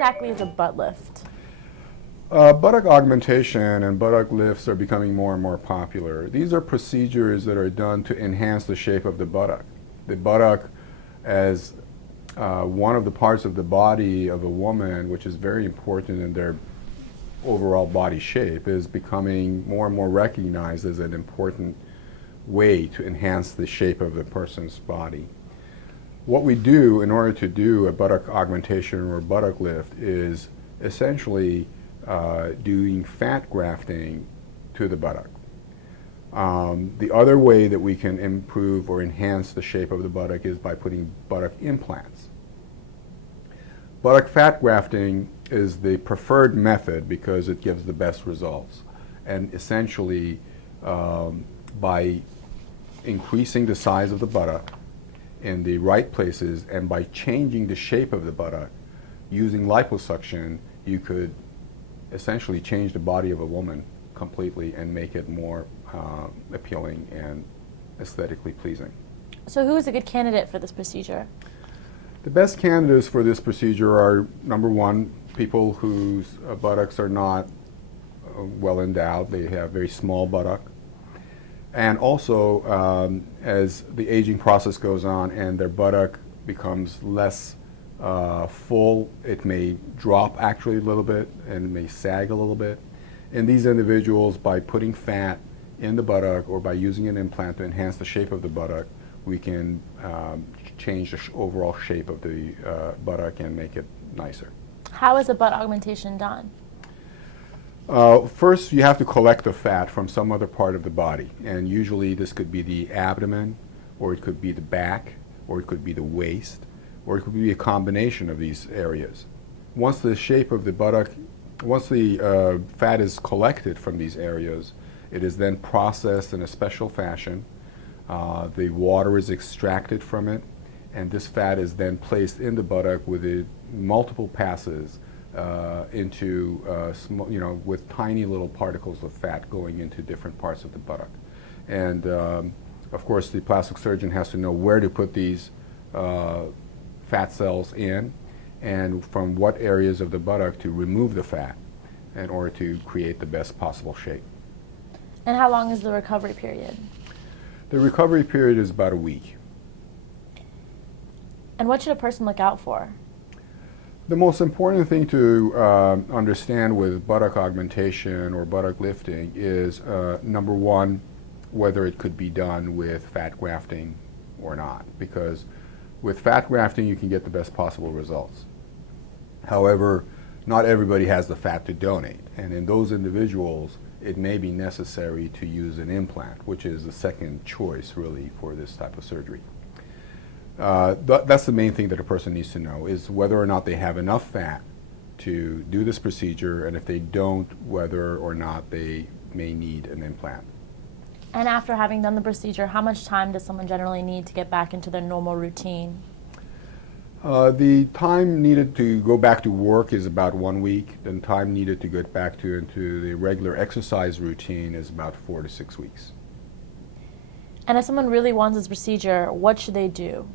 exactly is a butt lift? Buttock augmentation and buttock lifts are becoming more and more popular. These are procedures that are done to enhance the shape of the buttock. The buttock, as one of the parts of the body of a woman, which is very important in their overall body shape, is becoming more and more recognized as an important way to enhance the shape of the person's body. What we do in order to do a buttock augmentation or buttock lift is essentially doing fat grafting to the buttock. The other way that we can improve or enhance the shape of the buttock is by putting buttock implants. Buttock fat grafting is the preferred method because it gives the best results. And essentially, by increasing the size of the buttock in the right places and by changing the shape of the buttock using liposuction, you could essentially change the body of a woman completely and make it more appealing and aesthetically pleasing. So who is a good candidate for this procedure? The best candidates for this procedure are, number one, people whose buttocks are not well endowed. They have very small buttock. And also, as the aging process goes on and their buttock becomes less full, it may drop actually a little bit and it may sag a little bit. In these individuals, by putting fat in the buttock or by using an implant to enhance the shape of the buttock, we can change the overall shape of the buttock and make it nicer. How is a butt augmentation done? First, you have to collect the fat from some other part of the body, and usually this could be the abdomen, or it could be the back, or it could be the waist, or it could be a combination of these areas. Once the shape of the buttock, once the fat is collected from these areas, it is then processed in a special fashion. The water is extracted from it, and this fat is then placed in the buttock with multiple passes into, with tiny little particles of fat going into different parts of the buttock. And of course, the plastic surgeon has to know where to put these fat cells in and from what areas of the buttock to remove the fat in order to create the best possible shape. And how long is the recovery period? The recovery period is about a week. And what should a person look out for? The most important thing to understand with buttock augmentation or buttock lifting is, number one, whether it could be done with fat grafting or not. Because with fat grafting, you can get the best possible results. However, not everybody has the fat to donate. And in those individuals, it may be necessary to use an implant, which is the second choice, really, for this type of surgery. That's the main thing that a person needs to know, is whether or not they have enough fat to do this procedure, and if they don't, whether or not they may need an implant. And after having done the procedure, how much time does someone generally need to get back into their normal routine? The time needed to go back to work is about 1 week. The time needed to get back into the regular exercise routine is about 4 to 6 weeks. And if someone really wants this procedure, what should they do?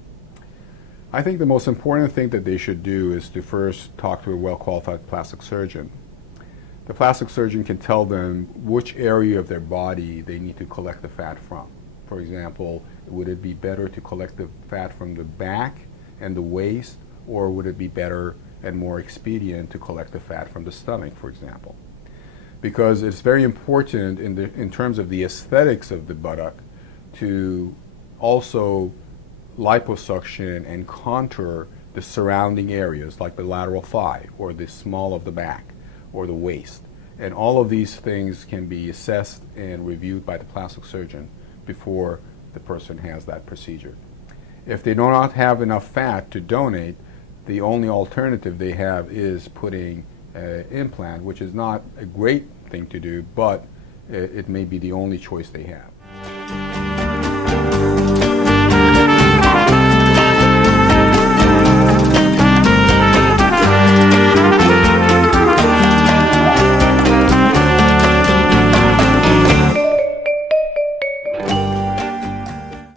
I think the most important thing that they should do is to first talk to a well-qualified plastic surgeon. The plastic surgeon can tell them which area of their body they need to collect the fat from. For example, would it be better to collect the fat from the back and the waist, or would it be better and more expedient to collect the fat from the stomach, for example? Because it's very important in terms of the aesthetics of the buttock to also liposuction and contour the surrounding areas like the lateral thigh or the small of the back or the waist. And all of these things can be assessed and reviewed by the plastic surgeon before the person has that procedure. If they do not have enough fat to donate, the only alternative they have is putting an implant, which is not a great thing to do, but it may be the only choice they have.